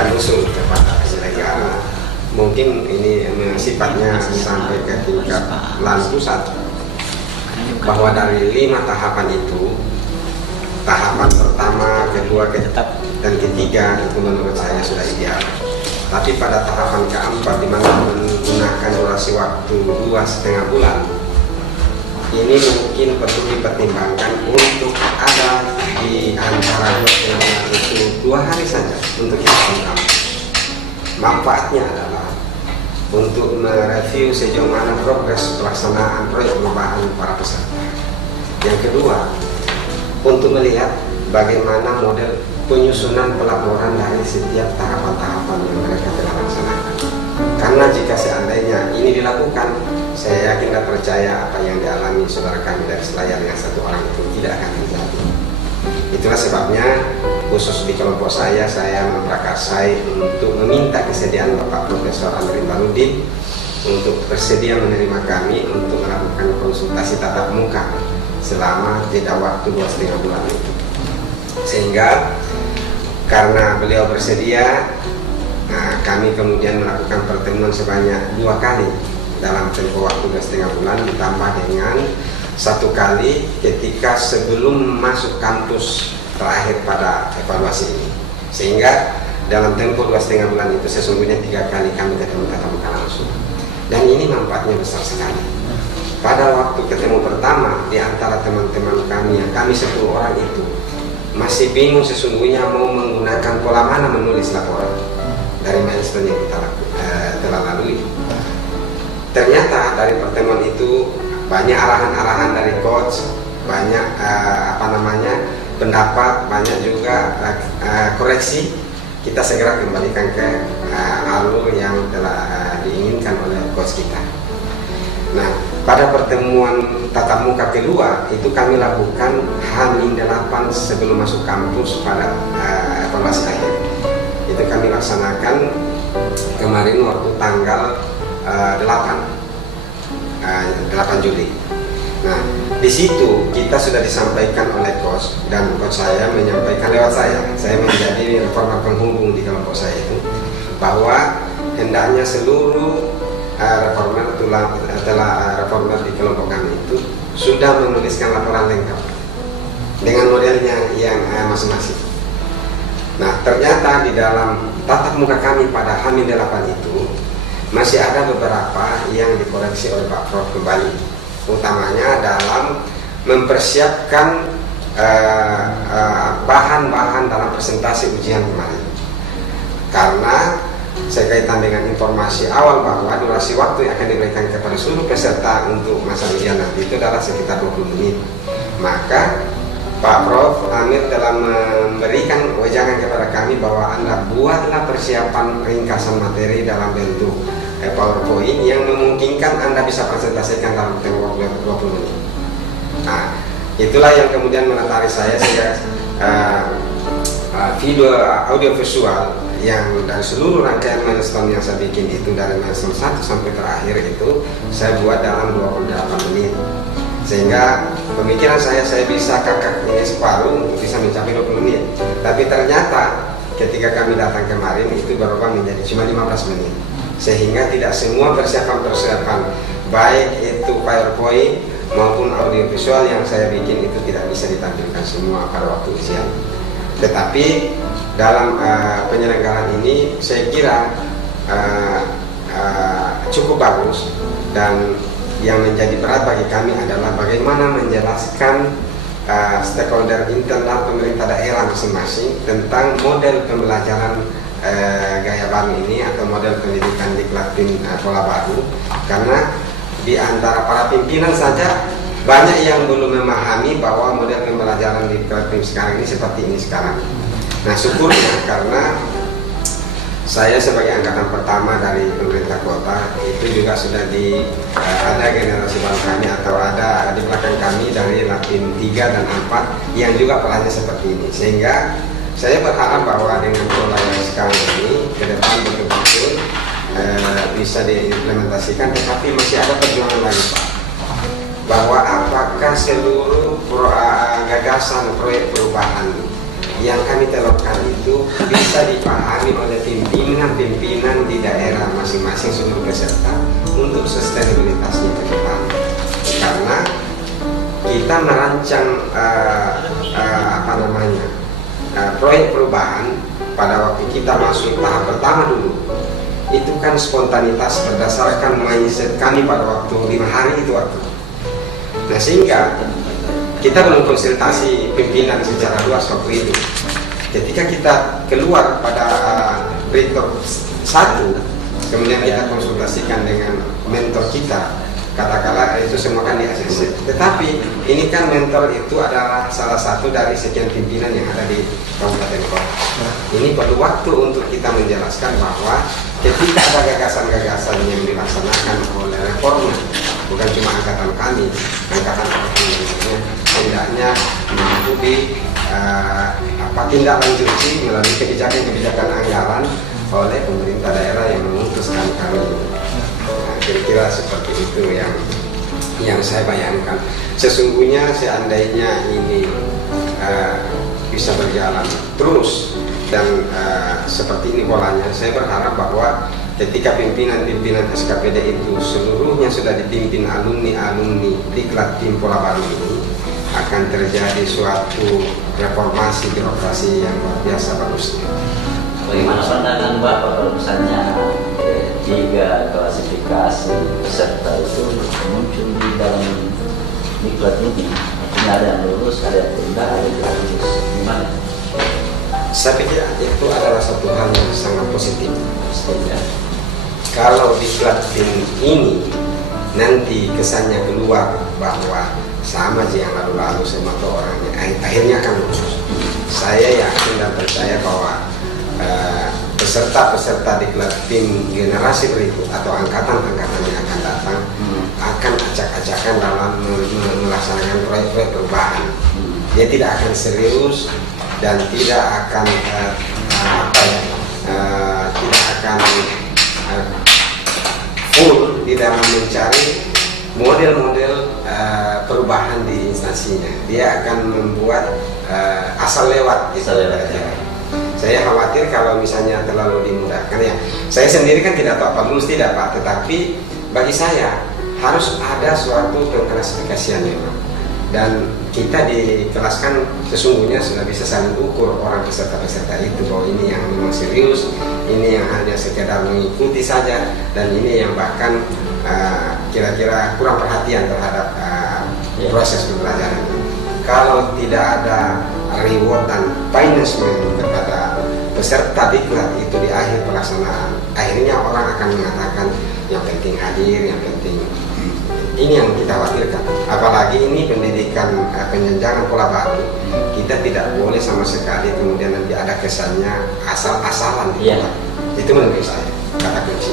bukan usul kepada penyelenggara. Mungkin ini sifatnya sampai ke tingkat pusat, bahwa dari 5 tahapan itu, tahapan pertama, kedua, dan ketiga itu menurut saya sudah ideal. Tapi pada tahapan keempat, di mana menggunakan durasi waktu 2,5 bulan, ini mungkin perlu dipertimbangkan untuk ada di antara 2,5 bulan itu 2 hari saja untuk kita ungkap. Manfaatnya adalah untuk mereview sejauh mana progres pelaksanaan proyek perubahan para peserta. Yang kedua, untuk melihat bagaimana model penyusunan pelaporan dari setiap tahapan-tahapan yang mereka telah laksanakan. Karena jika seandainya ini dilakukan, saya yakin dan percaya apa yang dialami saudara kami dari selayar yang 1 orang itu tidak akan terjadi. Itulah sebabnya khusus di kelompok saya memprakarsai untuk meminta kesediaan Bapak Profesor Andri Barudin untuk bersedia menerima kami untuk melakukan konsultasi tatap muka selama jeda waktu 2,5 bulan itu. Sehingga karena beliau bersedia, kami kemudian melakukan pertemuan sebanyak 2 kali dalam tempo waktu 2,5 bulan, ditambah dengan 1 kali ketika sebelum masuk kampus terakhir pada evaluasi ini. Sehingga dalam tempo 2,5 bulan itu sesungguhnya 3 kali kami ketemu tatap muka langsung. Dan ini manfaatnya besar sekali. Pada waktu ketemu pertama, di antara teman-teman kami yang kami 10 orang itu masih bingung sesungguhnya mau menggunakan pola mana menulis laporan dari milestone yang kita telah lalui. Ternyata dari pertemuan itu banyak arahan-arahan dari coach, banyak pendapat, banyak juga koreksi. Kita segera kembalikan ke alur yang telah diinginkan oleh coach kita. Nah, pada pertemuan tatap muka kedua itu kami lakukan H-8 sebelum masuk kampus pada evaluasi akhir. Itu kami laksanakan kemarin waktu tanggal 8 Juli. Nah, di situ kita sudah disampaikan oleh coach, dan coach saya menyampaikan lewat saya menjadi reformer penghubung di kelompok saya itu, bahwa hendaknya seluruh reformer di kelompok kami itu sudah menuliskan laporan lengkap dengan modelnya yang masing-masing. Nah, ternyata di dalam tatap muka kami pada H-8 itu masih ada beberapa yang dikoreksi oleh Pak Prof kembali, utamanya dalam mempersiapkan bahan-bahan dalam presentasi ujian kemarin. Karena sekaitan dengan informasi awal bahwa durasi waktu yang akan diberikan kepada seluruh peserta untuk masa ujian nanti itu adalah sekitar 20 menit. Maka Pak Prof Amir telah memberikan wejangan kepada kami bahwa Anda buatlah persiapan ringkasan materi dalam bentuk PowerPoint yang memungkinkan Anda bisa presentasikan dalam tempo 20 menit. Nah, itulah yang kemudian menatarik saya sehingga audio visual yang dari seluruh rangkaian milestone yang saya bikin itu dari milestone 1 sampai terakhir itu saya buat dalam 28 menit. Sehingga pemikiran saya bisa kakak ini separuh untuk bisa mencapai 20 menit. Tapi ternyata ketika kami datang kemarin itu berubah menjadi cuma 15 menit. Sehingga tidak semua persiapan baik itu PowerPoint maupun audiovisual yang saya bikin itu tidak bisa ditampilkan semua pada waktu ujian. Tetapi dalam penyelenggaraan ini saya kira cukup bagus, dan yang menjadi berat bagi kami adalah bagaimana menjelaskan stakeholder internal pemerintah daerah masing-masing tentang model pembelajaran gaya baru ini atau model pendidikan diklat pola baru. Karena di antara para pimpinan saja banyak yang belum memahami bahwa model pembelajaran diklat sekarang ini seperti ini sekarang. Nah, syukurnya karena saya sebagai angkatan pertama dari pemerintah kota itu juga sudah ada generasi baru kami atau ada di belakang kami dari Lapim 3 dan 4 yang juga perannya seperti ini, sehingga saya berharap bahwa dengan pola yang sekarang ini ke depan betul-betul bisa diimplementasikan. Tetapi masih ada perjuangan lagi, Pak, bahwa apakah seluruh gagasan proyek perubahan yang kami telurkan itu bisa dipahami oleh pimpinan-pimpinan di daerah masing-masing seluruh peserta untuk sustainabilitasnya ke depan. Karena kita merancang proyek perubahan pada waktu kita masuk tahap pertama dulu, itu kan spontanitas berdasarkan mindset kami pada waktu 5 hari itu waktu. Nah, sehingga kita belum konsultasi pimpinan secara luas waktu itu. Ketika kita keluar pada rektor 1, kemudian kita konsultasikan dengan mentor kita, katakanlah itu semua kan di ACC. Tetapi ini kan mentor itu adalah salah satu dari sekian pimpinan yang ada di Kabupaten Kota. Ini perlu waktu untuk kita menjelaskan bahwa ketika ada gagasan-gagasan yang dilaksanakan oleh reforma, bukan cuma angkatan kami, angkatan lainnya, hendaknya mampu tindak lanjuti melalui kebijakan-kebijakan anggaran oleh pemerintah daerah yang memutuskan kami. Kira-kira seperti itu yang saya bayangkan. Sesungguhnya seandainya ini bisa berjalan terus dan seperti ini polanya, saya berharap bahwa ketika pimpinan-pimpinan SKPD itu seluruhnya sudah dipimpin alumni-alumni Diklat Tim Pola Baru ini, akan terjadi suatu reformasi birokrasi yang luar biasa bagusnya. Bagaimana pandangan Bapak kalau misalnya 3 klasifikasi peserta itu muncul di dalam diklat ini? Artinya ada yang lulus, ada yang tidak, ada yang tidak lulus. Gimana? Saya pikir itu adalah satu hal yang sangat positif. Pastinya. Kalau diklat tim ini nanti kesannya keluar bahwa sama aja yang lalu-lalu sama orangnya, akhirnya akan lulus. Saya yakin dan percaya bahwa peserta-peserta diklat tim generasi berikut atau angkatan-angkatan yang akan datang akan acak-acakan dalam melaksanakan proyek-proyek perubahan. Dia tidak akan serius dan tidak akan tidak akan full di dalam mencari model-model perubahan di instansinya. Dia akan membuat asal lewat. Saya khawatir kalau misalnya terlalu dimudahkan ya. Saya sendiri kan tidak tahu apa lulus tidak Pak, tetapi bagi saya harus ada suatu pengklasifikasian memang. Dan kita dikelaskan sesungguhnya sudah bisa saling ukur orang peserta-peserta itu bahwa ini yang memang serius, ini yang hanya sekedar mengikuti saja, dan ini yang bahkan kira-kira kurang perhatian terhadap proses pembelajaran. Kalau tidak ada reward dan punishment kepada peserta diklat itu di akhir pelaksanaan, akhirnya orang akan mengatakan yang penting hadir, yang penting. Ini yang kita khawatirkan. Apalagi ini pendidikan penjenjangan pola baru, kita tidak boleh sama sekali kemudian nanti ada kesannya asal-asalan. Itu menurut saya kata kunci.